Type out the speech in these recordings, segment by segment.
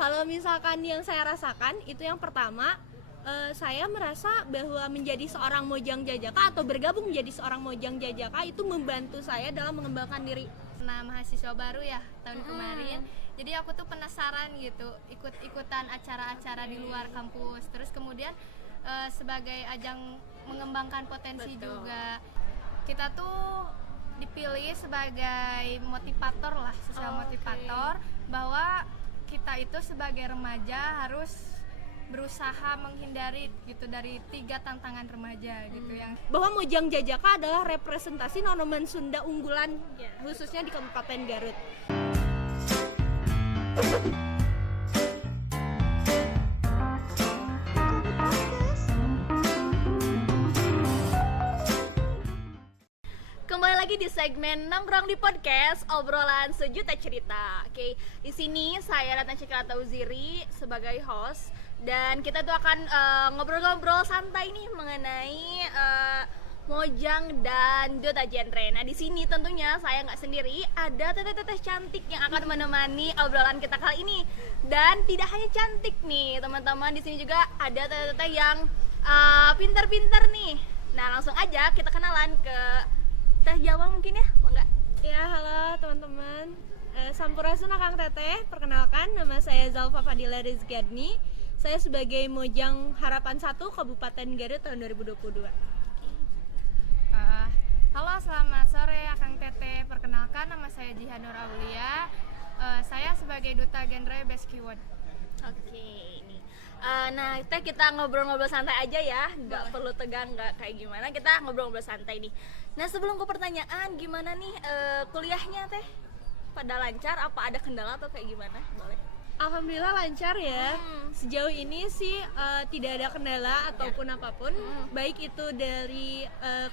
Kalau misalkan yang saya rasakan itu yang pertama, saya merasa bahwa menjadi seorang Mojang Jajaka atau bergabung menjadi seorang Mojang Jajaka itu membantu saya dalam mengembangkan diri. Nah, mahasiswa baru ya tahun kemarin, jadi aku tuh penasaran gitu ikut-ikutan acara-acara di luar kampus, terus kemudian sebagai ajang mengembangkan potensi. Betul. Juga kita tuh dipilih sebagai motivator lah, sosial motivator, bahwa kita itu sebagai remaja harus berusaha menghindari gitu dari 3 tantangan remaja gitu yang Bahwa Mojang Jajaka adalah representasi nonoman Sunda unggulan khususnya di Kabupaten Garut. Kembali lagi di segmen Nongkrong di Podcast, obrolan sejuta cerita. Oke, di sini saya Ratna Cika Tauziri sebagai host dan kita tuh akan ngobrol-ngobrol santai nih mengenai Mojang dan Duta Genre. Nah, di sini tentunya saya nggak sendiri, ada teteh-teteh cantik yang akan menemani obrolan kita kali ini. Dan tidak hanya cantik nih, teman-teman, di sini juga ada teteh-teteh yang pintar-pintar nih. Nah, langsung aja kita kenalan ke Teh Jawa mungkin ya, enggak? Ya, halo teman-teman. Sampurasun Kang Teteh, perkenalkan nama saya Zalfa Fadila Rizkyadni. Saya sebagai Mojang Harapan 1 Kabupaten Garut tahun 2022. Halo, selamat sore Akang Teteh. Perkenalkan nama saya Jihanur Aulia. Saya sebagai Duta Genre Best Keyword. Oke, ini. Nah, Teh kita ngobrol-ngobrol santai aja ya, nggak perlu tegang, nggak kayak gimana, kita ngobrol-ngobrol santai nih. Nah, sebelum ke pertanyaan, gimana nih kuliahnya Teh? Pada lancar, apa ada kendala atau kayak gimana? Boleh. Alhamdulillah lancar ya. Sejauh ini sih tidak ada kendala ataupun apapun, baik itu dari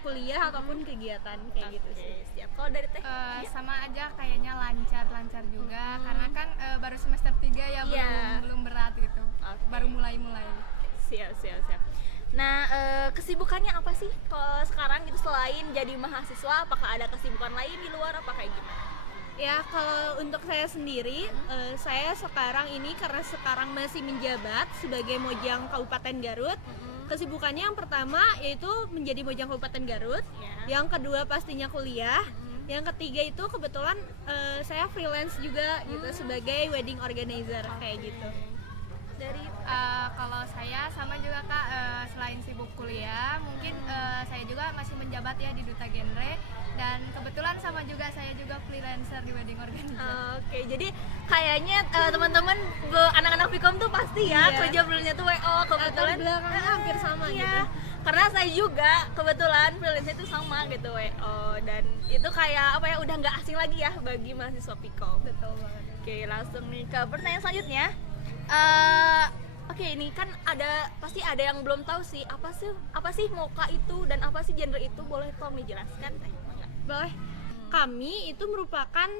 kuliah ataupun kegiatan kayak gitu sih. Oke, siap. Kalau dari Teh? Sama aja kayaknya lancar juga, karena kan baru semester 3 ya, Iya. belum berat gitu. Oke. Baru mulai. Siap. Nah, kesibukannya apa sih kalau sekarang gitu selain jadi mahasiswa? Apakah ada kesibukan lain di luar? Apa kayak gimana? Ya, kalau untuk saya sendiri, saya sekarang ini karena sekarang masih menjabat sebagai Mojang Kabupaten Garut. Kesibukannya yang pertama yaitu menjadi Mojang Kabupaten Garut. Ya. Yang kedua pastinya kuliah. Yang ketiga itu kebetulan saya freelance juga gitu sebagai wedding organizer kayak gitu. Dari Kalau saya sama juga Kak, selain sibuk kuliah, mungkin saya juga masih menjabat ya di Duta Genre, dan kebetulan sama juga saya juga freelancer di wedding organizer. Oke, jadi kayaknya teman-teman anak-anak Vkom tuh pasti ya Iya. kerja bulannya tuh WO Latar kebetulan. belakangnya hampir sama Iya. gitu. Karena saya juga kebetulan freelance itu sama gitu WO, dan itu kayak apa ya, udah nggak asing lagi ya bagi mahasiswa Vkom. Betul banget. Oke, langsung nih ke pertanyaan selanjutnya. Oke, ini kan pasti ada yang belum tahu sih apa sih Moka itu dan apa sih genre itu, boleh tolong dijelaskan Teh? Enggak? Boleh. Kami itu merupakan,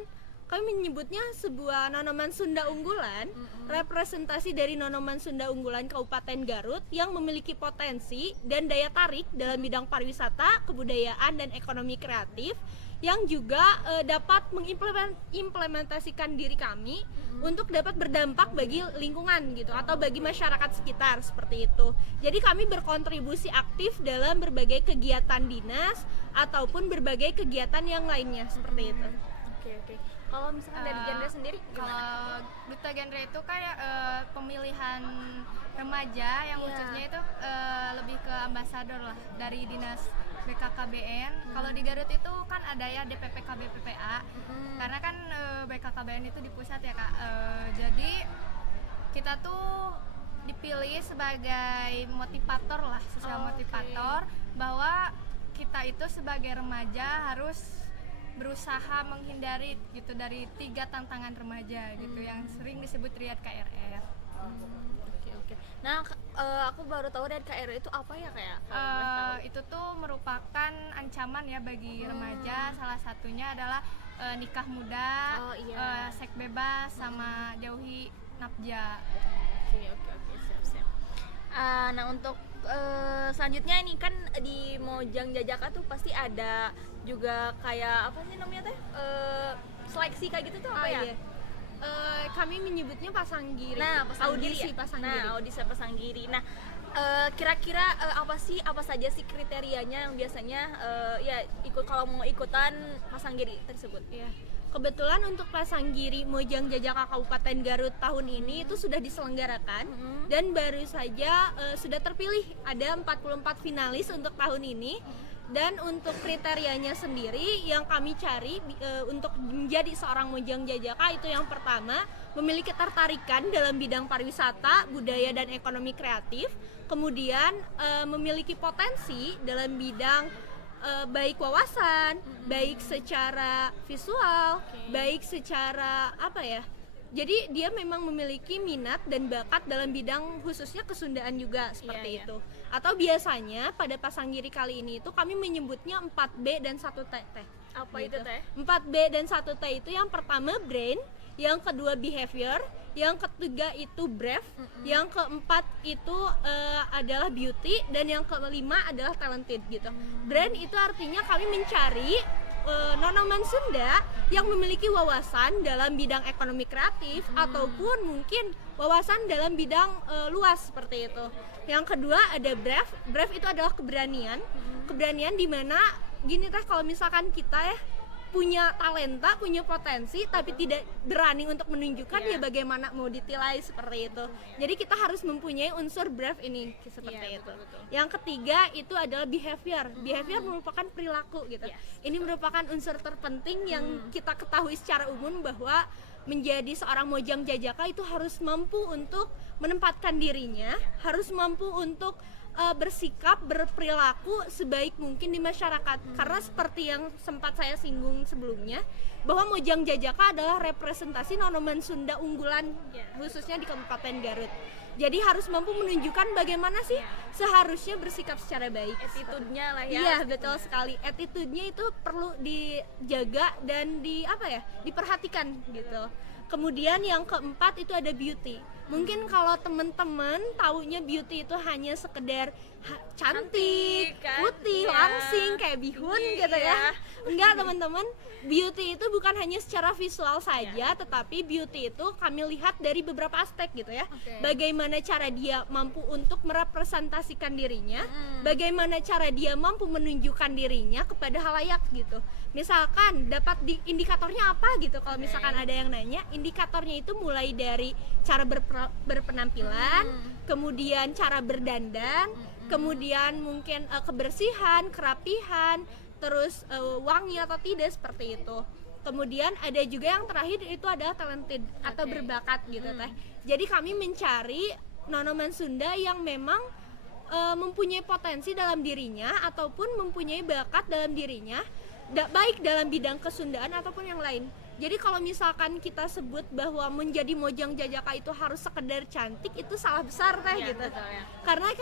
kami menyebutnya sebuah nonoman Sunda unggulan, representasi dari nonoman Sunda unggulan Kabupaten Garut yang memiliki potensi dan daya tarik dalam bidang pariwisata, kebudayaan, dan ekonomi kreatif yang juga dapat mengimplementasikan diri kami untuk dapat berdampak bagi lingkungan gitu atau bagi masyarakat sekitar seperti itu. Jadi kami berkontribusi aktif dalam berbagai kegiatan dinas ataupun berbagai kegiatan yang lainnya seperti itu. Oke. Kalau misalkan dari genre sendiri gimana? Kalau Duta Genre itu kayak pemilihan remaja yang khususnya itu lebih ke ambasador lah dari dinas BKKBN. Kalau di Garut itu kan ada ya DPPKB PPA, karena kan BKKBN itu di pusat ya Kak. Jadi kita tuh dipilih sebagai motivator lah, sosial motivator, bahwa kita itu sebagai remaja harus berusaha menghindari gitu dari 3 tantangan remaja gitu yang sering disebut triad KRR. Oke. Nah, aku baru tahu dari KRR itu apa ya kayak? Itu tuh merupakan ancaman ya bagi remaja. Salah satunya adalah nikah muda, seks bebas, sama jauhi nafja. Oke, siap. Nah, untuk selanjutnya ini kan di Mojang Jajaka tuh pasti ada juga kayak apa sih namanya Teh? Seleksi kayak gitu tuh apa ya? Iya. Kami menyebutnya Pasanggiri. Nah, Pasanggiri Audisi ya? Pasanggiri. Nah, audisi Pasanggiri. Nah, kira-kira apa saja sih kriterianya yang biasanya ya ikut kalau mau ikutan Pasanggiri tersebut? Ya. Kebetulan untuk Pasanggiri Mojang Jajaka Kabupaten Garut tahun ini itu sudah diselenggarakan dan baru saja sudah terpilih ada 44 finalis untuk tahun ini. Dan untuk kriterianya sendiri yang kami cari untuk menjadi seorang Mojang Jajaka itu yang pertama memiliki ketertarikan dalam bidang pariwisata, budaya dan ekonomi kreatif, kemudian memiliki potensi dalam bidang baik wawasan, baik secara visual, baik secara apa ya? Jadi dia memang memiliki minat dan bakat dalam bidang khususnya kesundaan juga seperti itu. Atau biasanya pada Pasanggiri kali ini itu kami menyebutnya 4B dan 1T. Apa Gitu. itu teh? 4B dan 1T itu yang pertama brain, yang kedua behavior, yang ketiga itu brave, yang keempat itu adalah beauty, dan yang kelima adalah talented gitu. Brain itu artinya kami mencari nonoman Sunda yang memiliki wawasan dalam bidang ekonomi kreatif ataupun mungkin wawasan dalam bidang luas seperti itu. Yang kedua ada brave. Brave itu adalah keberanian. Keberanian di mana gini teh, kalau misalkan kita ya punya talenta, punya potensi tapi tidak berani untuk menunjukkan ya bagaimana mau ditilai seperti itu. Jadi kita harus mempunyai unsur brave ini seperti itu. Betul. Yang ketiga itu adalah behavior. Behavior merupakan perilaku gitu. Ini merupakan unsur terpenting yang kita ketahui secara umum bahwa menjadi seorang Mojang Jajaka itu harus mampu untuk menempatkan dirinya, harus mampu untuk bersikap, berperilaku sebaik mungkin di masyarakat. Karena seperti yang sempat saya singgung sebelumnya, bahwa Mojang Jajaka adalah representasi nonoman Sunda unggulan khususnya di Kabupaten Garut. Jadi harus mampu menunjukkan bagaimana sih seharusnya bersikap secara baik. Attitude-nya lah ya. Iya, betul sekali. Attitude-nya itu perlu dijaga dan diperhatikan gitu. Kemudian yang keempat itu ada beauty. Mungkin kalau teman-teman taunya beauty itu hanya sekedar cantik, kan? putih, Iya. langsing kayak bihun gitu ya. Enggak, teman-teman. Beauty itu bukan hanya secara visual saja, tetapi beauty itu kami lihat dari beberapa aspek gitu ya. Bagaimana cara dia mampu untuk merepresentasikan dirinya, bagaimana cara dia mampu menunjukkan dirinya kepada halayak gitu. Misalkan dapat indikatornya apa gitu, kalau misalkan ada yang nanya, indikatornya itu mulai dari cara berpenampilan, kemudian cara berdandan, kemudian mungkin kebersihan, kerapihan, terus wangi atau tidak seperti itu. Kemudian ada juga yang terakhir itu adalah talented atau berbakat gitu teh. Jadi kami mencari nonoman Sunda yang memang mempunyai potensi dalam dirinya ataupun mempunyai bakat dalam dirinya, baik dalam bidang kesundaan ataupun yang lain. Jadi kalau misalkan kita sebut bahwa menjadi Mojang Jajaka itu harus sekedar cantik, itu salah besar teh gitu. Betul, ya. Karena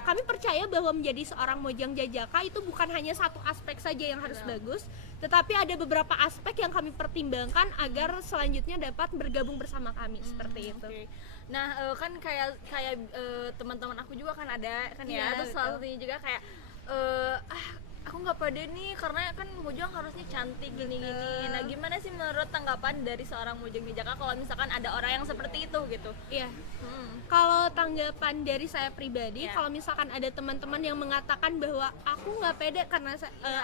kami percaya bahwa menjadi seorang Mojang Jajaka itu bukan hanya satu aspek saja yang harus bagus, tetapi ada beberapa aspek yang kami pertimbangkan agar selanjutnya dapat bergabung bersama kami seperti itu. Nah, kan kayak teman-teman aku juga kan ada kan ya, Iya, terus salah satunya juga kayak aku nggak pede nih karena kan Mojang harusnya cantik gini-gini. Nah, gimana sih menurut tanggapan dari seorang Mojang Jajaka kalau misalkan ada orang yang seperti itu gitu? Iya. Kalau tanggapan dari saya pribadi, kalau misalkan ada teman-teman yang mengatakan bahwa aku nggak pede karena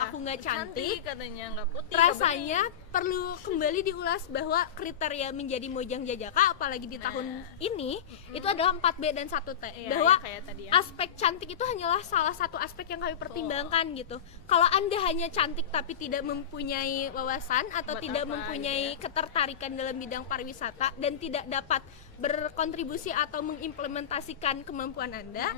aku nggak cantik, katanya nggak putih, rasanya perlu kembali diulas bahwa kriteria menjadi Mojang Jajaka apalagi di tahun ini itu adalah 4B dan 1T. Bahwa kayak tadi ya. aspek cantik itu hanyalah salah satu aspek yang kami pertimbangkan gitu. Kalau Anda hanya cantik tapi tidak mempunyai wawasan atau Buat tidak apa, mempunyai ketertarikan dalam bidang pariwisata dan tidak dapat berkontribusi atau mengimplementasikan kemampuan Anda,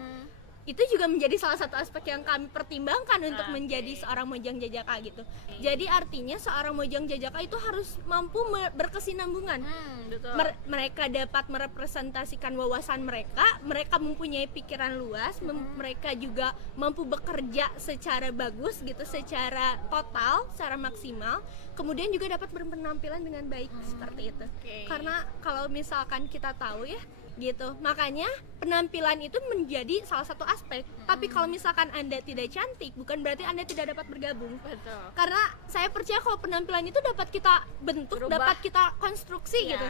itu juga menjadi salah satu aspek yang kami pertimbangkan untuk menjadi seorang Mojang Jajaka gitu. Jadi artinya seorang Mojang Jajaka itu harus mampu berkesinambungan. Betul. Mereka dapat merepresentasikan wawasan mereka mempunyai pikiran luas, mereka juga mampu bekerja secara bagus gitu, secara total, secara maksimal. Kemudian juga dapat berpenampilan dengan baik seperti itu. Karena kalau misalkan kita tahu ya, gitu. Makanya penampilan itu menjadi salah satu aspek. Tapi kalau misalkan Anda tidak cantik, bukan berarti Anda tidak dapat bergabung. Betul. Karena saya percaya kalau penampilan itu dapat kita bentuk, Berubah. dapat kita konstruksi Iya. gitu.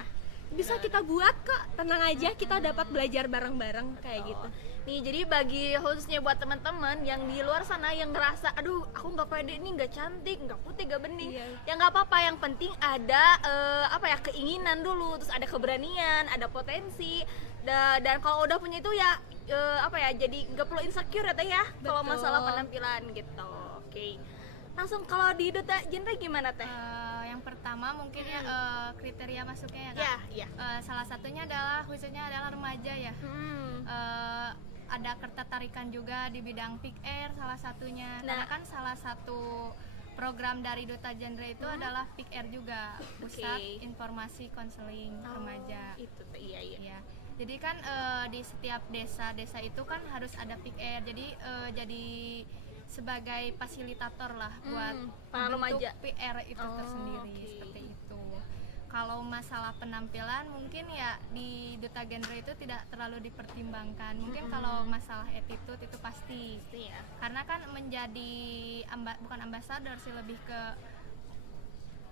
Bisa kita buat kok, tenang aja, kita dapat belajar bareng-bareng kayak gitu. Nih, jadi bagi khususnya buat teman-teman yang di luar sana yang ngerasa, aduh aku nggak pede nih, nggak cantik, nggak putih, nggak bening, Iya. ya nggak apa-apa. Yang penting ada keinginan dulu, terus ada keberanian, ada potensi, dan kalau udah punya itu ya jadi nggak perlu insecure ya teh ya kalau Betul. masalah penampilan gitu. Oke. Langsung kalau di Duta Genre gimana teh? Yang pertama mungkin ya kriteria masuknya ya Kak. Ya, ya. Salah satunya adalah khususnya adalah remaja ya. Ada ketertarikan juga di bidang Peak Air salah satunya. Karena Nah. kan salah satu program dari Duta Genre itu adalah Peak Air juga, pusat Oke. informasi konseling remaja. Itu teh, iya. Ya. Jadi kan di setiap desa itu kan harus ada Peak Air. Jadi sebagai fasilitator lah buat para membentuk remaja. PR itu tersendiri Oke. seperti itu. Kalau masalah penampilan mungkin ya di Duta Genre itu tidak terlalu dipertimbangkan. Mungkin kalau masalah attitude itu pasti. Iya. Karena kan menjadi bukan ambasador sih, lebih ke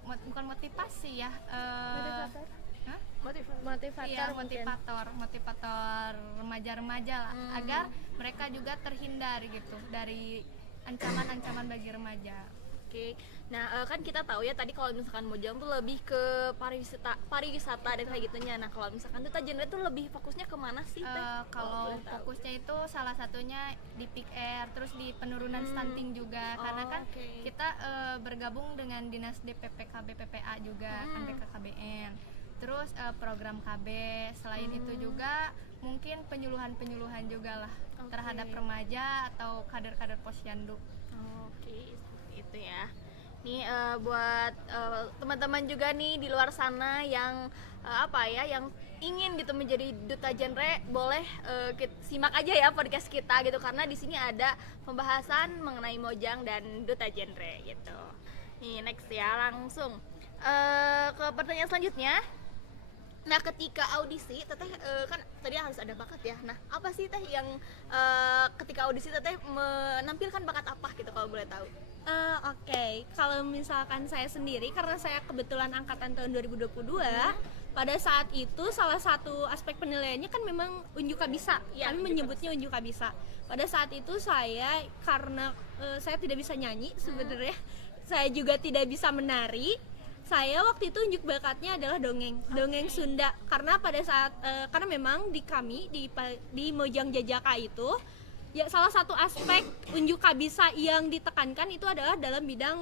bukan motivasi ya. Hah? Motivator Iya, mungkin. motivator remaja-remaja lah, agar mereka juga terhindar gitu dari ancaman-ancaman bagi remaja. Oke. Nah, kan kita tahu ya tadi kalau misalkan Mojang tuh lebih ke pariwisata dan kayak gitunya. Nah, kalau misalkan Duta Genre tuh lebih fokusnya kemana sih teh? Kalau boleh tahu. fokusnya itu salah satunya di Peak Air, terus di penurunan stunting juga, karena kan oke. kita bergabung dengan dinas DPPKB PPA juga, kan BKKBN. Terus program KB, selain itu juga mungkin penyuluhan juga lah terhadap remaja atau kader-kader posyandu. Oke, seperti itu ya. Nih buat teman-teman juga nih di luar sana yang yang ingin gitu menjadi Duta Genre, boleh simak aja ya podcast kita gitu, karena di sini ada pembahasan mengenai Mojang dan Duta Genre gitu. Nih next ya, langsung ke pertanyaan selanjutnya. Nah, ketika audisi, teteh kan tadi harus ada bakat ya. Nah, apa sih teh yang ketika audisi teteh menampilkan bakat apa gitu kalau boleh tahu? Oke, kalau misalkan saya sendiri, karena saya kebetulan angkatan tahun 2022, pada saat itu salah satu aspek penilaiannya kan memang unjuk kabisa. Iya, Kami unjuk menyebutnya unjuk kabisa. Pada saat itu saya, karena saya tidak bisa nyanyi sebenarnya, saya juga tidak bisa menari. Saya waktu itu unjuk bakatnya adalah dongeng Sunda, karena pada saat karena memang di kami di Mojang Jajaka itu ya salah satu aspek unjuk kabisa yang ditekankan itu adalah dalam bidang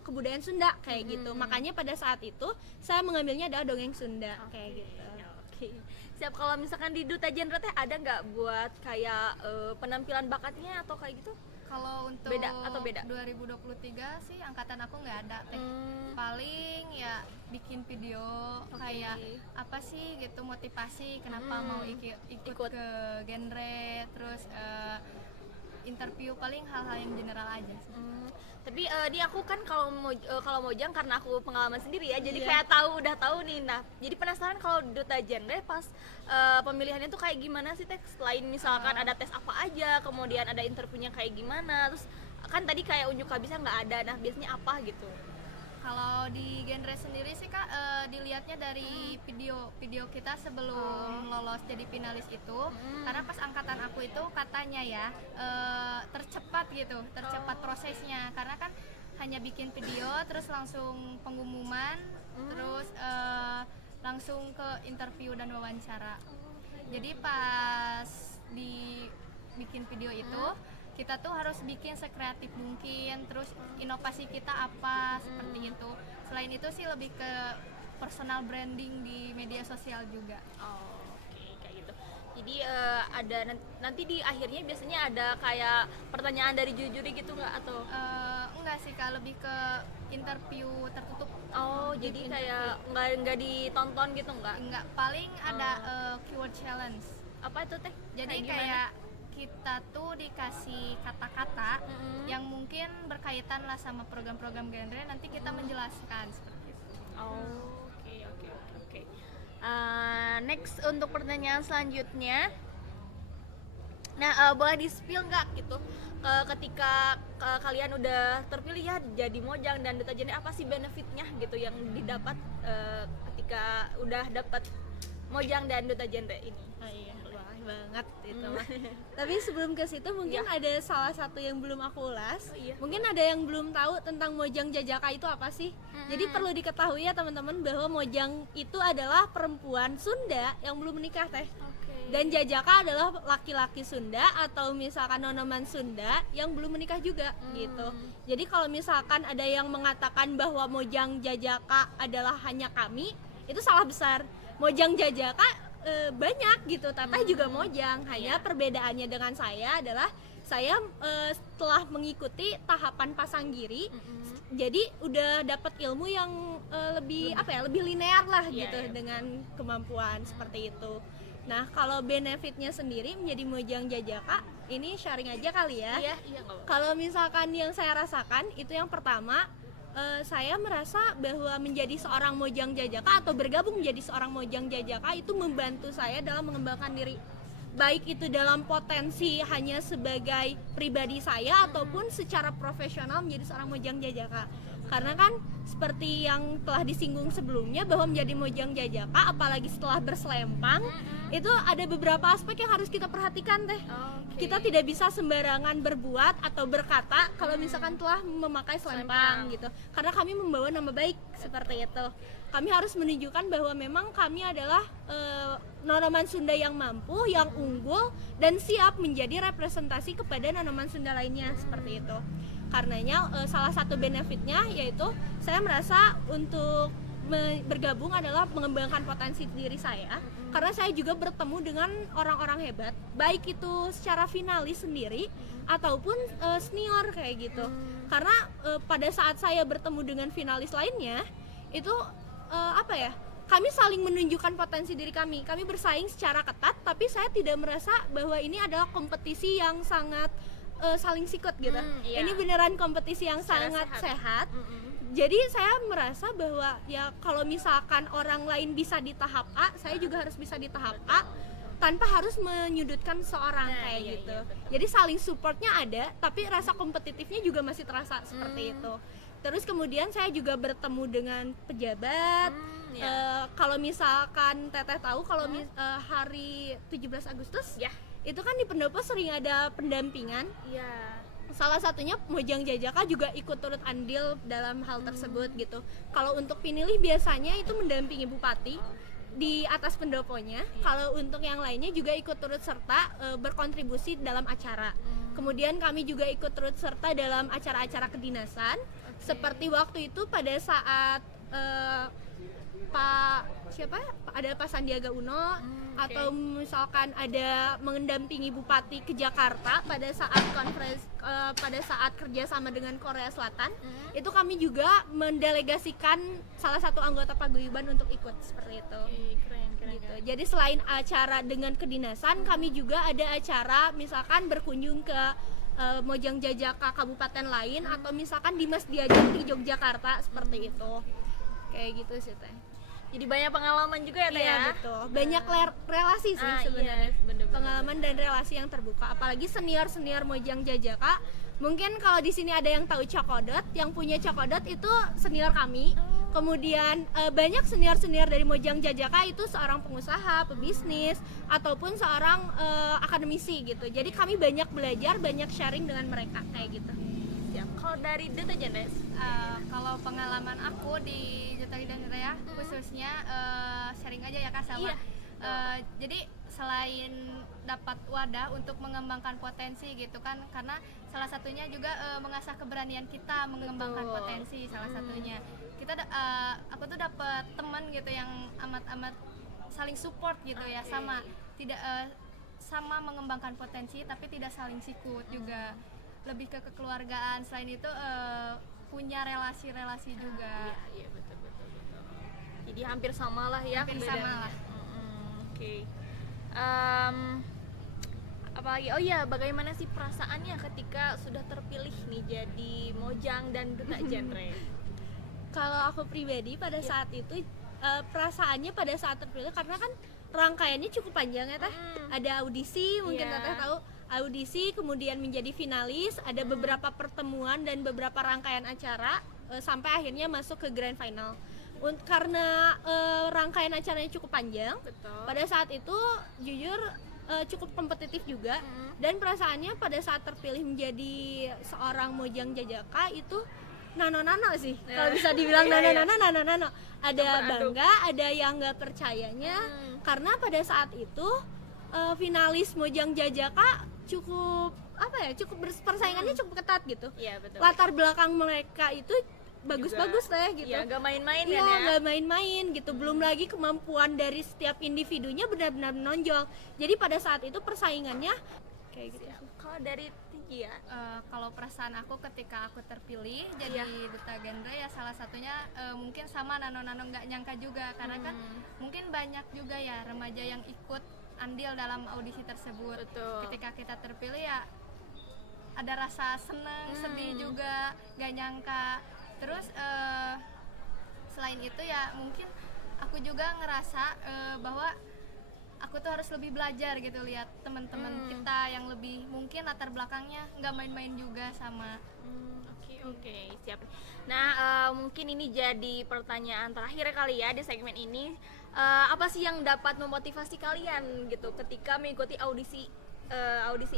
kebudayaan Sunda kayak gitu. Makanya pada saat itu saya mengambilnya adalah dongeng Sunda kayak gitu. Oke. Siap. Kalau misalkan di Duta Genre teh ada nggak buat kayak penampilan bakatnya atau kayak gitu? Kalau untuk Beda atau beda? 2023 sih angkatan aku nggak ada teh. Paling ya bikin video kayak apa sih gitu, motivasi kenapa mau ikut ke genre, terus interview, paling hal-hal yang general aja sih. Tapi ini aku kan kalau Mojang karena aku pengalaman sendiri ya, jadi Iya. kayak udah tahu nih. Nah, jadi penasaran kalau Duta Genre pas pemilihannya tuh kayak gimana sih teh? Selain misalkan ada tes apa aja, kemudian ada interviewnya kayak gimana, terus kan tadi kayak unjuk kabisa nggak ada. Nah, biasanya apa gitu? Kalau di genre sendiri sih Kak, dilihatnya dari video kita sebelum lolos jadi finalis itu. Karena pas angkatan aku itu katanya ya tercepat prosesnya, karena kan hanya bikin video terus langsung pengumuman, terus langsung ke interview dan wawancara. Jadi pas bikin video itu kita tuh harus bikin sekreatif mungkin, terus inovasi kita apa seperti itu. Selain itu sih lebih ke personal branding di media sosial juga. Oke, kayak gitu. Jadi ada nanti di akhirnya biasanya ada kayak pertanyaan dari juri gitu nggak atau? Enggak sih Kak, lebih ke interview tertutup. Oh, jadi kayak nggak ditonton gitu nggak? Enggak, paling ada keyword challenge. Apa itu teh? Jadi gimana? kayak kita tuh dikasih kata-kata yang mungkin berkaitan lah sama program-program genre, nanti kita menjelaskan seperti itu. Oh, oke. Next untuk pertanyaan selanjutnya, nah boleh di-spill nggak gitu ketika kalian udah terpilih ya jadi Mojang dan Duta Genre, apa sih benefitnya gitu yang didapat ketika udah dapat Mojang dan Duta Genre ini? Oh iya, boleh banget itu mah. Tapi sebelum ke situ mungkin ada salah satu yang belum aku ulas. Oh, iya. Mungkin ada yang belum tahu tentang Mojang Jajaka itu apa sih. Jadi perlu diketahui ya teman-teman bahwa Mojang itu adalah perempuan Sunda yang belum menikah teh. Dan Jajaka adalah laki-laki Sunda atau misalkan nonoman Sunda yang belum menikah juga gitu. Jadi kalau misalkan ada yang mengatakan bahwa Mojang Jajaka adalah hanya kami, itu salah besar. Mojang Jajaka banyak gitu, Teteh juga Mojang. Hanya perbedaannya dengan saya adalah saya setelah mengikuti tahapan pasanggiri, jadi udah dapat ilmu yang lebih linear lah gitu dengan kemampuan seperti itu. Nah, kalau benefitnya sendiri menjadi Mojang Jajaka, ini sharing aja kali ya. Iya, nggak apa-apa. Kalau misalkan yang saya rasakan itu yang pertama, saya merasa bahwa menjadi seorang Mojang Jajaka atau bergabung menjadi seorang Mojang Jajaka itu membantu saya dalam mengembangkan diri. Baik itu dalam potensi hanya sebagai pribadi saya ataupun secara profesional menjadi seorang Mojang Jajaka. Karena kan seperti yang telah disinggung sebelumnya bahwa menjadi Mojang Jajaka apalagi setelah berselempang itu ada beberapa aspek yang harus kita perhatikan teh. Kita tidak bisa sembarangan berbuat atau berkata kalau misalkan telah memakai selempang gitu. Karena kami membawa nama baik seperti itu. Kami harus menunjukkan bahwa memang kami adalah nonoman Sunda yang mampu, yang unggul dan siap menjadi representasi kepada nonoman Sunda lainnya seperti itu. Karenanya salah satu benefitnya yaitu saya merasa untuk bergabung adalah mengembangkan potensi diri saya, karena saya juga bertemu dengan orang-orang hebat, baik itu secara finalis sendiri ataupun senior kayak gitu. Karena pada saat saya bertemu dengan finalis lainnya itu kami saling menunjukkan potensi diri kami. Kami bersaing secara ketat, tapi saya tidak merasa bahwa ini adalah kompetisi yang sangat saling sikut gitu. Ini beneran kompetisi yang sangat sehat. Jadi saya merasa bahwa ya kalau misalkan orang lain bisa di tahap A, saya juga harus bisa di tahap A tanpa harus menyudutkan seorang kayak gitu. Jadi saling supportnya ada, tapi rasa kompetitifnya juga masih terasa seperti itu. Terus kemudian saya juga bertemu dengan pejabat. Kalau misalkan Teteh tahu kalau hari 17 Agustus itu kan di pendopo sering ada pendampingan. Salah satunya Mojang Jajaka juga ikut turut andil dalam hal tersebut gitu. Kalau untuk pinilih biasanya itu mendampingi bupati di atas pendoponya. Kalau untuk yang lainnya juga ikut turut serta berkontribusi dalam acara. Kemudian kami juga ikut turut serta dalam acara-acara kedinasan. Seperti waktu itu pada saat ada Pak Sandiaga Uno atau misalkan ada mendampingi bupati ke Jakarta pada saat pada saat kerja sama dengan Korea Selatan, itu kami juga mendelegasikan salah satu anggota paguyuban untuk ikut seperti itu. Keren. Gitu. Jadi selain acara dengan kedinasan, kami juga ada acara misalkan berkunjung ke Mojang Jajaka kabupaten lain atau misalkan Dimas Diajak di Yogyakarta seperti itu. Kayak gitu sih Teh. Jadi banyak pengalaman juga ya Teh ya? Betul. Banyak relasi sih sebenarnya. Bener-bener. Pengalaman dan relasi yang terbuka. Apalagi senior-senior Mojang Jajaka. Mungkin kalau di sini ada yang tahu Cokodot, yang punya Cokodot itu senior kami. Kemudian banyak senior-senior dari Mojang Jajaka itu seorang pengusaha, pebisnis, ataupun seorang akademisi gitu. Jadi kami banyak belajar, banyak sharing dengan mereka kayak gitu. Kalau dari Duta Genre, kalau pengalaman aku di Duta Genre ya, khususnya sharing aja ya Kak sama. Jadi selain dapat wadah untuk mengembangkan potensi gitu kan, karena salah satunya juga mengasah keberanian kita mengembangkan potensi salah satunya. Aku tuh dapat teman gitu yang amat saling support gitu ya, sama tidak sama mengembangkan potensi tapi tidak saling sikut juga. Lebih ke kekeluargaan, selain itu punya relasi-relasi juga. Iya betul. Jadi hampir sama lah ya. Hampir sama lah. Oke. Apalagi bagaimana sih perasaannya ketika sudah terpilih nih jadi Mojang dan Duta Genre? Kalau aku pribadi pada saat itu perasaannya pada saat terpilih karena kan rangkaiannya cukup panjang ya teh. Ada audisi, mungkin Iya. teteh tahu audisi, kemudian menjadi finalis, ada beberapa pertemuan dan beberapa rangkaian acara sampai akhirnya masuk ke grand final. Karena rangkaian acaranya cukup panjang, Betul. pada saat itu jujur cukup kompetitif juga, dan perasaannya pada saat terpilih menjadi seorang Mojang Jajaka itu nano sih, kalau bisa dibilang Iya, nano. Ada Campur aduk. bangga, ada yang nggak percayanya, karena pada saat itu finalis Mojang Jajaka cukup persaingannya cukup ketat gitu. Iya, betul. Latar belakang mereka itu bagus-bagus lah gitu. Iya, gak main-main Iya, kan ya. nggak main-main gitu. Belum lagi kemampuan dari setiap individunya benar-benar menonjol. Jadi pada saat itu persaingannya kayak gitu. Kalau dari Tia, Kalau perasaan aku ketika aku terpilih jadi duta genre ya salah satunya mungkin sama Nano nggak nyangka juga karena kan mungkin banyak juga ya remaja yang ikut andil dalam audisi tersebut. Betul. Ketika kita terpilih ya ada rasa senang, sedih juga, nggak nyangka. Terus selain itu ya mungkin aku juga ngerasa bahwa aku tuh harus lebih belajar gitu lihat teman-teman kita yang lebih mungkin latar belakangnya nggak main-main juga sama. Oke, siap. Nah, mungkin ini jadi pertanyaan terakhir kali ya di segmen ini. Apa sih yang dapat memotivasi kalian gitu ketika mengikuti audisi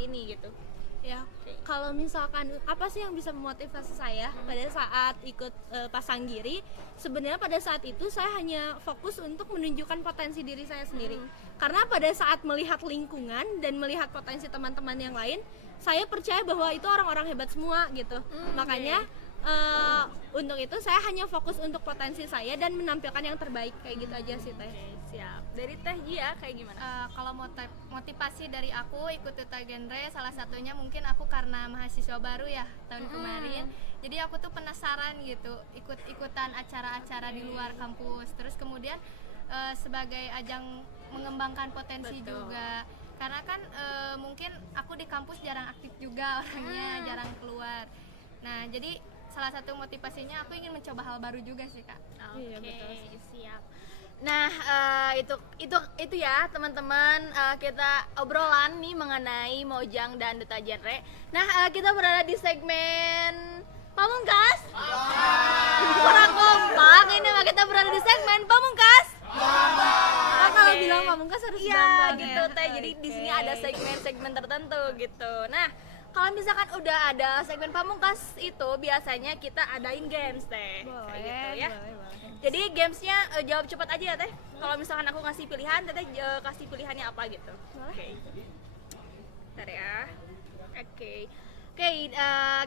ini gitu? Ya, kalau misalkan apa sih yang bisa memotivasi saya pada saat ikut Pasanggiri? Sebenarnya pada saat itu saya hanya fokus untuk menunjukkan potensi diri saya sendiri. Karena pada saat melihat lingkungan dan melihat potensi teman-teman yang lain, saya percaya bahwa itu orang-orang hebat semua gitu. Makanya untuk itu saya hanya fokus untuk potensi saya dan menampilkan yang terbaik kayak gitu aja sih teh. Oke, siap. Dari Teh Jia kayak gimana? Kalau motivasi dari aku ikut duta genre salah satunya mungkin aku karena mahasiswa baru ya tahun kemarin. Jadi aku tuh penasaran gitu ikut-ikutan acara-acara di luar kampus. Terus kemudian sebagai ajang mengembangkan potensi juga. Karena kan mungkin aku di kampus jarang aktif juga orangnya, jarang keluar. Nah, jadi salah satu motivasinya aku ingin mencoba hal baru juga sih, Kak. Oke, Iya, betul. siap. Nah, itu ya teman-teman, kita obrolan nih mengenai Mojang dan duta genre. Nah, kita berada di segmen Pamungkas. Kurang kompak ini mah, kita berada di segmen Pamungkas. Kalau bilang Pamungkas harus Iya, bangga gitu ya. Teh. Jadi di sini Oke. ada segmen-segmen tertentu gitu. Nah, kalau misalkan udah ada segmen Pamungkas itu biasanya kita adain games Teh. Boleh, Kayak gitu ya. boleh. Jadi gamesnya jawab cepat aja ya Teh. Kalau misalkan aku ngasih pilihan, Teteh kasih pilihannya apa gitu. Oke. Bentar ya. Oke. Oke,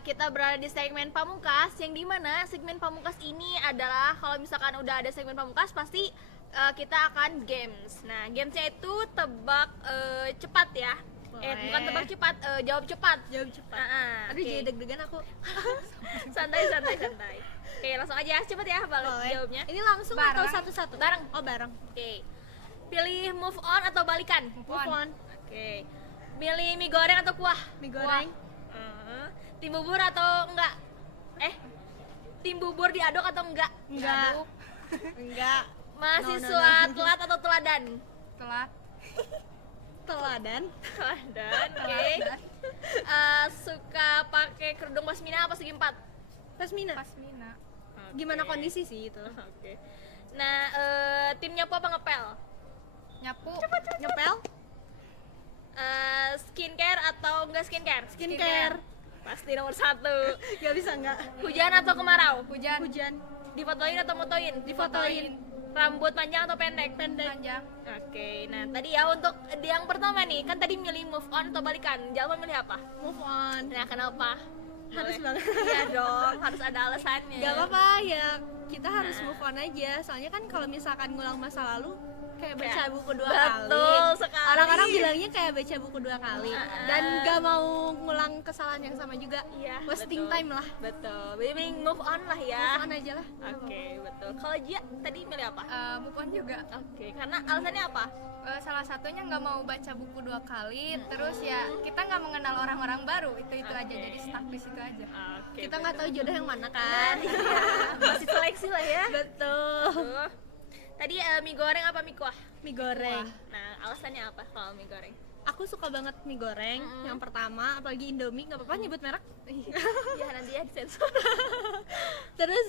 kita berada di segmen Pamungkas, yang dimana segmen Pamungkas ini adalah kalau misalkan udah ada segmen Pamungkas pasti kita akan games. Nah, gamesnya itu tebak cepat ya. Boleh. Bukan tebak cepat, jawab cepat. Jawab cepat. Aduh, Aduh, jadi deg-degan aku. santai. Oke, langsung aja cepet ya balik Boleh. jawabnya. Ini langsung atau Bareng. satu-satu? Bareng. Oh, bareng. Oke. Pilih move on atau balikan? Move on. Oke. Pilih mie goreng atau kuah? Mie goreng. Tim bubur atau enggak? Tim bubur diaduk atau enggak? Enggak. Enggak. Mahasiswa telat atau teladan? Telat. Teladan. Teladan. Oke. Suka pakai kerudung pasmina apa segi empat? Pasmina. Pasmina. Gimana kondisi sih itu? Oke. Nah, tim nyapu apa ngepel? Nyapu. Ngepel? Skincare atau enggak skincare? Skincare. Pasti nomor 1. Gak bisa enggak? Hujan atau kemarau? Hujan. Hujan. Difotoin atau motoin? Difotoin. Rambut panjang atau pendek? Panjang. Oke, nah tadi ya untuk yang pertama nih, kan tadi milih move on atau balikan. Jawaban milih apa? Move on. Nah, kenapa? Harus Boleh. banget. Iya dong, harus ada alasannya. Gak apa-apa ya, kita harus move on aja. Soalnya kan kalau misalkan ngulang masa lalu kayak baca Kayak- buku 2 Betul kali. sekali. Orang-orang bilangnya kayak baca buku 2 kali. Ah. Dan gak mau ngulang kesalahan yang sama juga. Iya, Wasting betul. time lah. Betul. Mending move on lah ya. Move on aja lah. Oke, betul. Kalau Jia tadi milih apa? Move on juga. Oke, karena alasannya apa? Salah satunya nggak mau baca buku 2 kali, terus ya kita nggak mengenal orang-orang baru, itu aja, Oke. jadi stuck di situ aja. Oke. Kita nggak tahu jodoh yang mana kan. Masih seleksi lah ya. Betul. Tuh. Tadi mie goreng apa mie kuah? Mie goreng. Nah, alasannya apa kalau mie goreng? Aku suka banget mie goreng. Yang pertama, apalagi Indomie, nggak apa-apa nyebut merek. Ya nanti ya disensor. Terus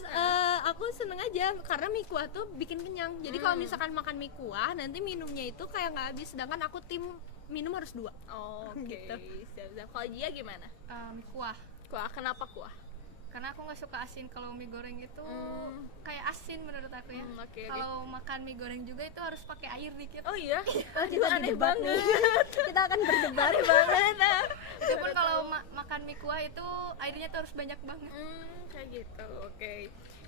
aku seneng aja karena mie kuah tuh bikin kenyang. Jadi kalau misalkan makan mie kuah, nanti minumnya itu kayak nggak habis. Sedangkan aku tim minum harus 2. Oh, oke. Gitu. Siap-siap. Kalau Jia gimana? Mie kuah. Kuah, kenapa kuah? Karena aku nggak suka asin. Kalau mie goreng itu kayak asin menurut aku ya. Oke. Kalau makan mie goreng juga itu harus pakai air dikit. Oh iya? Itu aneh banget. Kita akan berdebat. Aneh banget. Nah. Meskipun kalau makan mie kuah itu airnya tuh harus banyak banget. Kayak gitu. Oke.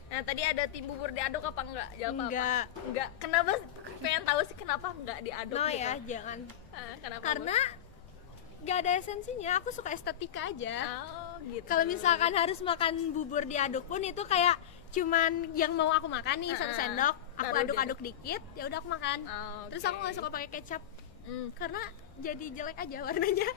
Nah, tadi ada tim bubur diaduk apa enggak? Jawab Enggak. apa? Enggak. Kenapa? Pengen tahu sih kenapa enggak diaduk No gitu. ya, jangan. Kenapa? Karena nggak ada esensinya. Aku suka estetika aja. Oh, gitu. Kalau misalkan harus makan bubur diaduk pun itu kayak cuman yang mau aku makan nih 1 sendok, aku Baru aduk-aduk dikit, ya udah aku makan. Oh, Terus oke. aku nggak suka pakai kecap karena jadi jelek aja warnanya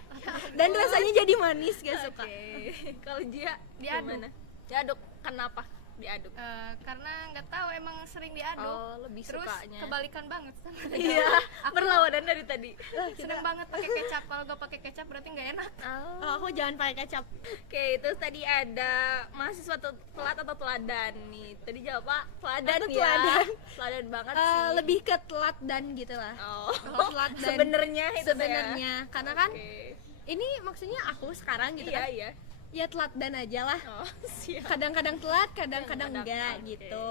dan rasanya jadi manis, gak suka. Oke. Kalau Jia Diaduk. gimana? Diaduk. Kenapa diaduk? Karena nggak tahu emang sering diaduk. Oh, lebih Terus sukanya. kebalikan banget sama Iya, berlawanan dari tadi. seneng banget pakai kecap. Kalau nggak pakai kecap berarti nggak enak. Oh, aku jangan pakai kecap. Oke, terus tadi ada mahasiswa telat atau teladan nih. Tadi jawab Pak, teladan Aku ya. teladan. Teladan banget sih. Lebih ke telat dan gitu lah. Oh, Telat dan sebenarnya itu tuh ya. sebenarnya karena kan Oke. ini maksudnya aku sekarang gitu Iya, kan. iya. Ya telat dan aja lah. Oh, siap. Kadang-kadang telat, kadang-kadang Kadang-kadang, enggak oke. gitu.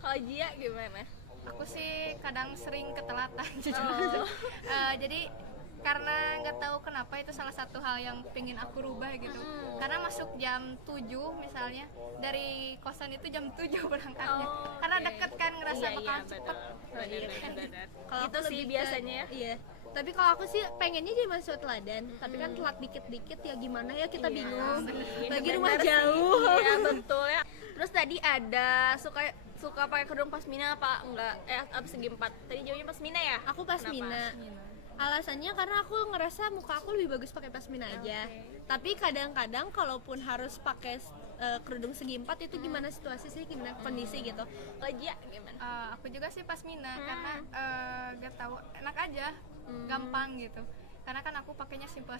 Kalau Jia gimana? Aku sih kadang sering ketelatan jujur. Oh. Jadi karena nggak tahu kenapa itu salah satu hal yang pengen aku rubah gitu. Karena masuk jam 7 misalnya, dari kosan itu jam 7 berangkatnya. Oh, Karena oke. deket kan, ngerasa Iya, bakal iya, cepet. benar. Kalau Itu aku sih lebih ke- biasanya ya. Iya. Tapi kalau aku sih pengennya jadi mahasiswa teladan, tapi kan telat dikit-dikit ya gimana ya kita bingung. Lagi rumah Bener sih. jauh. Iya, betul ya. Terus tadi ada suka pakai kerudung pasmina apa enggak? Apa segi 4? Tadi jawabnya pasmina ya? Aku pasmina. Alasannya karena aku ngerasa muka aku lebih bagus pakai pasmina aja. Tapi kadang-kadang kalaupun harus pakai kerudung segi 4 itu gimana situasi sih, gimana kondisi gitu. Lajia gimana? Aku juga sih pasmina karena gak tahu enak aja, gampang gitu. Karena kan aku pakainya simple.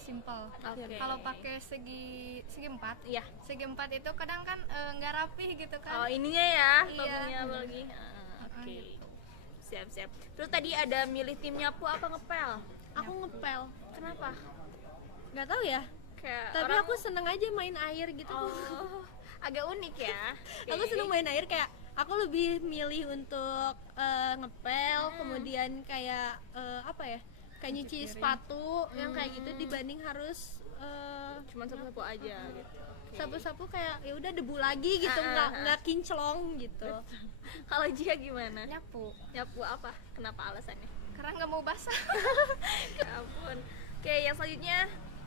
Oke. Kalau pakai segi 4, Iya. segi 4 itu kadang kan nggak rapih gitu Oh, kan. ininya ya, Iya. topinya apalagi. Oke. Siap. Terus tadi ada milih tim nyapu apa ngepel? Aku ngepel. Kenapa? Nggak tahu ya. Kayak Tapi orang- aku seneng aja main air gitu. Oh, agak unik ya. Aku seneng main air, kayak aku lebih milih untuk ngepel, kemudian kayak apa ya, kayak nyuci sepatu yang kayak gitu dibanding harus Cuman sapu-sapu aja gitu. Oke. sapu-sapu kayak ya udah debu lagi gitu, nggak kinclong gitu. Kalau Jia gimana? Nyapu. Nyapu apa? Kenapa alasannya? Karena nggak mau basah. Ya ampun. Oke, yang selanjutnya,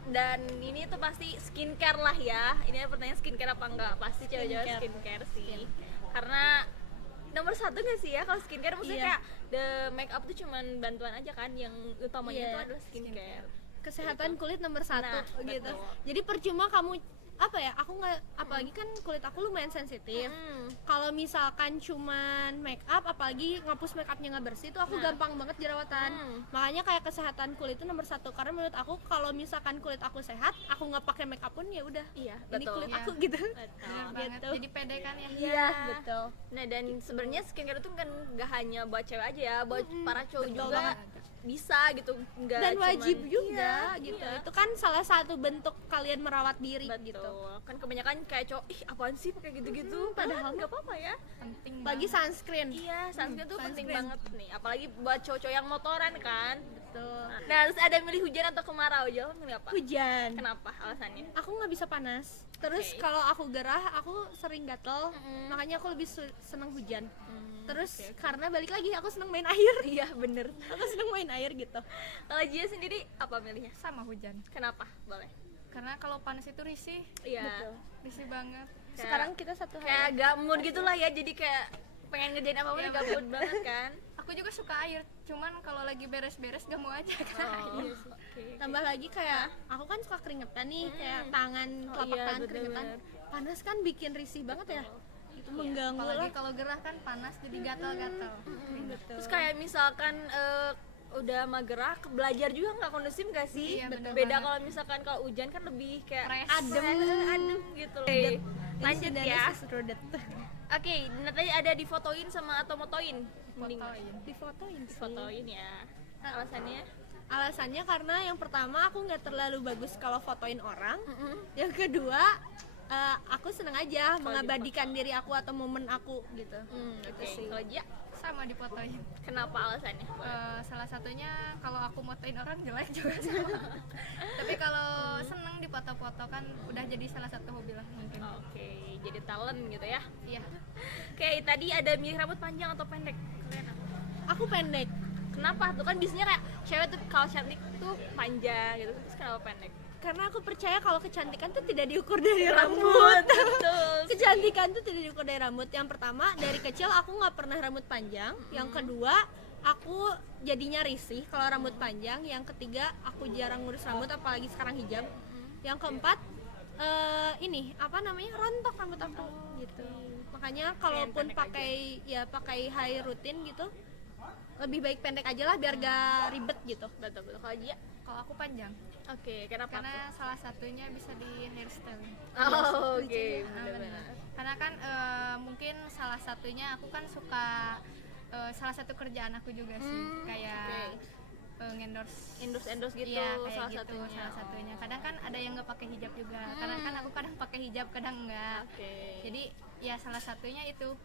dan ini tuh pasti skincare lah ya. Ini pertanyaan skincare apa enggak? Pasti cewek-cewek skincare sih. Karena nomor 1 nggak sih ya kalau skincare, maksudnya Iya. kayak the make up tuh cuman bantuan aja kan, yang utamanya Iya. itu adalah skincare. Kesehatan kulit nomor 1 Nah, gitu. betul. Jadi percuma kamu apa ya, aku nggak, apalagi kan kulit aku lumayan sensitif. Kalau misalkan cuman make up, apalagi ngapus make upnya nggak bersih, itu aku gampang banget jerawatan. Makanya kayak kesehatan kulit itu nomor 1, karena menurut aku kalau misalkan kulit aku sehat, aku nggak pakai make up pun ya udah, Iya, ini betul. kulit Iya. aku gitu. Bener banget. Gitu. Jadi pede kan ya. Iya, betul. Nah, dan sebenarnya skincare itu kan nggak hanya buat cewek aja ya, buat para cowok betul juga banget. bisa gitu. Nggak Dan cuman- wajib juga Iya, gitu. iya. Itu kan salah satu bentuk kalian merawat diri Betul. gitu. Kan kebanyakan kayak cowok, ih apaan sih pakai gitu-gitu, padahal nggak apa-apa ya. Penting Bagi sunscreen. Iya, sunscreen tuh penting sunscreen. banget nih, apalagi buat cowok-cowok yang motoran kan. Betul. Nah, terus ada milih hujan atau kemarau, jawab milih apa? Hujan. Kenapa alasannya? Aku nggak bisa panas. Terus Oke. kalau aku gerah, aku sering gatel. Makanya aku lebih seneng hujan. Terus karena balik lagi aku seneng main air. Iya bener. Aku seneng main air gitu. Kalau Jia sendiri apa milihnya? sama hujan. Kenapa? Boleh. Karena kalau panas itu risih, Iya. risih banget. Sekarang kita satu Kayak hal. gak mood gitu lah ya, jadi kayak pengen ngerjain apa-apa Iya, gak mood banget kan. Aku juga suka air, cuman kalau lagi beres-beres gak mau aja kan. Iya sih. Oke. Tambah lagi kayak aku kan suka keringetan nih, kayak tangan, telapak iya, tangan bener-bener. keringetan. Panas kan bikin risih banget ya. gitu, mengganggu lah. Apalagi kalau gerah kan panas jadi gatal-gatal. Betul. Terus kayak misalkan udah magerah, belajar juga nggak kondusif nggak sih? Iya, bener Beda banget. kalau misalkan kalau hujan kan lebih kayak Fresh. adem gitu loh. Oke, lanjut ya. Rudet. Oke, tadi ada difotoin sama atau motoin? Mending Fotoin. difotoin ya. Alasannya? Alasannya karena yang pertama aku nggak terlalu bagus kalau fotoin orang. Yang kedua aku seneng aja mengabadikan diri aku atau momen aku gitu. Oke. sih. Kalau Jia, Sama difotoin. kenapa alasannya? Salah satunya kalau aku motoin orang jelek juga sama. Tapi kalau seneng dipoto-foto kan udah jadi salah satu hobi lah mungkin. Oke, jadi talent gitu ya. Iya. Oke, tadi ada milih rambut panjang atau pendek? Kalian apa? Aku pendek Kenapa? Tuh kan biasanya kayak cewek tuh kalau cantik tuh panjang gitu. Terus kenapa pendek? karena aku percaya kalau kecantikan tuh tidak diukur dari rambut. Betul. Kecantikan tuh tidak diukur dari rambut. Yang pertama, dari kecil aku nggak pernah rambut panjang. Yang kedua, aku jadinya risih kalau rambut panjang. Yang ketiga, aku jarang ngurus rambut apalagi sekarang hijab. Yang keempat, ini apa namanya, rontok rambut aku gitu. Makanya kalaupun pakai high rutin gitu, lebih baik pendek aja lah biar gak ribet gitu. Betul. Kalau Jia? Kalau aku panjang. Oke, kenapa? Karena salah satunya bisa di hairstyle. Oh, oke, Nah, benar-benar. benar. Karena kan mungkin salah satunya aku kan suka salah satu kerjaan aku juga sih kayak Endorse gitu, iya, kayak salah gitu, satunya. salah satunya. Kadang kan ada yang nggak pakai hijab juga. Karena kan aku kadang pakai hijab, kadang enggak. Oke. Jadi ya salah satunya itu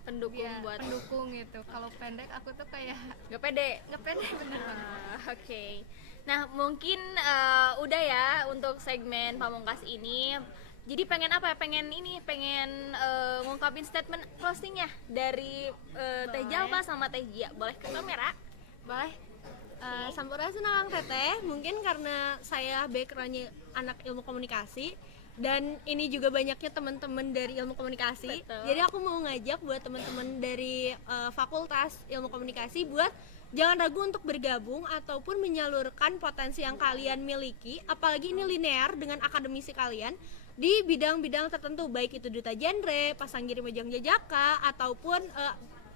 Pendukung ya, buat pendukung gitu. Kalau pendek aku tuh kayak nggak pede. nggak pede bener banget. Oke. Nah, mungkin udah ya untuk segmen Pamungkas ini. Jadi pengen apa ya? Pengen ngungkapin statement closingnya dari Teh Jalpa sama Teh Jia. Boleh ke kamera? Boleh. Sampurasun Awang Teteh, mungkin karena saya backgroundnya anak ilmu komunikasi dan ini juga banyaknya teman-teman dari ilmu komunikasi. Betul. Jadi aku mau ngajak buat teman-teman dari Fakultas Ilmu Komunikasi buat jangan ragu untuk bergabung ataupun menyalurkan potensi yang kalian miliki, apalagi ini linear dengan akademisi kalian di bidang-bidang tertentu, baik itu duta genre, pasangkiri mojang jajaka ataupun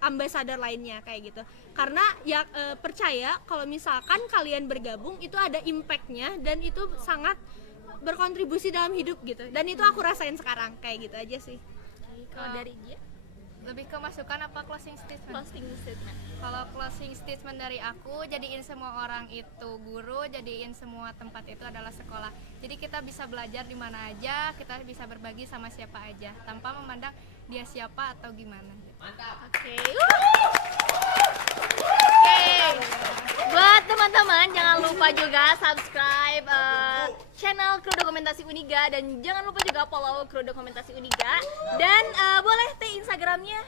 ambasador lainnya kayak gitu. Karena ya percaya kalau misalkan kalian bergabung itu ada impactnya dan itu sangat berkontribusi dalam hidup gitu. Dan itu aku rasain sekarang kayak gitu aja sih. Kalau dari Jia? Lebih ke masukan apa closing statement? Closing statement. Kalau closing statement dari aku, jadiin semua orang itu guru, jadiin semua tempat itu adalah sekolah. Jadi kita bisa belajar di mana aja, kita bisa berbagi sama siapa aja, tanpa memandang dia siapa atau gimana. Oke. Oke. Buat teman-teman jangan lupa juga subscribe channel Kru Dokumentasi Uniga dan jangan lupa juga follow Kru Dokumentasi Uniga dan boleh teh Instagramnya.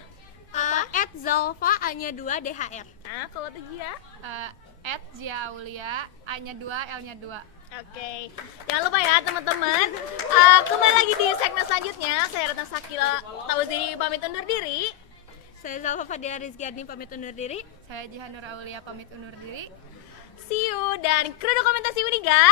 @zalfa anya 2 dhr. Nah, kalau Teh Jia? @Ziaulia A-nya 2 L-nya 2. Oke, jangan lupa ya teman-teman. Kembali lagi di segmen selanjutnya. Saya Ratna Sakila Tauziri pamit undur diri. Saya Zalfa Fadia Rizkyani pamit undur diri. Saya Jihanur Aulia pamit undur diri. See you dan Kru Dokumentasi Uniga.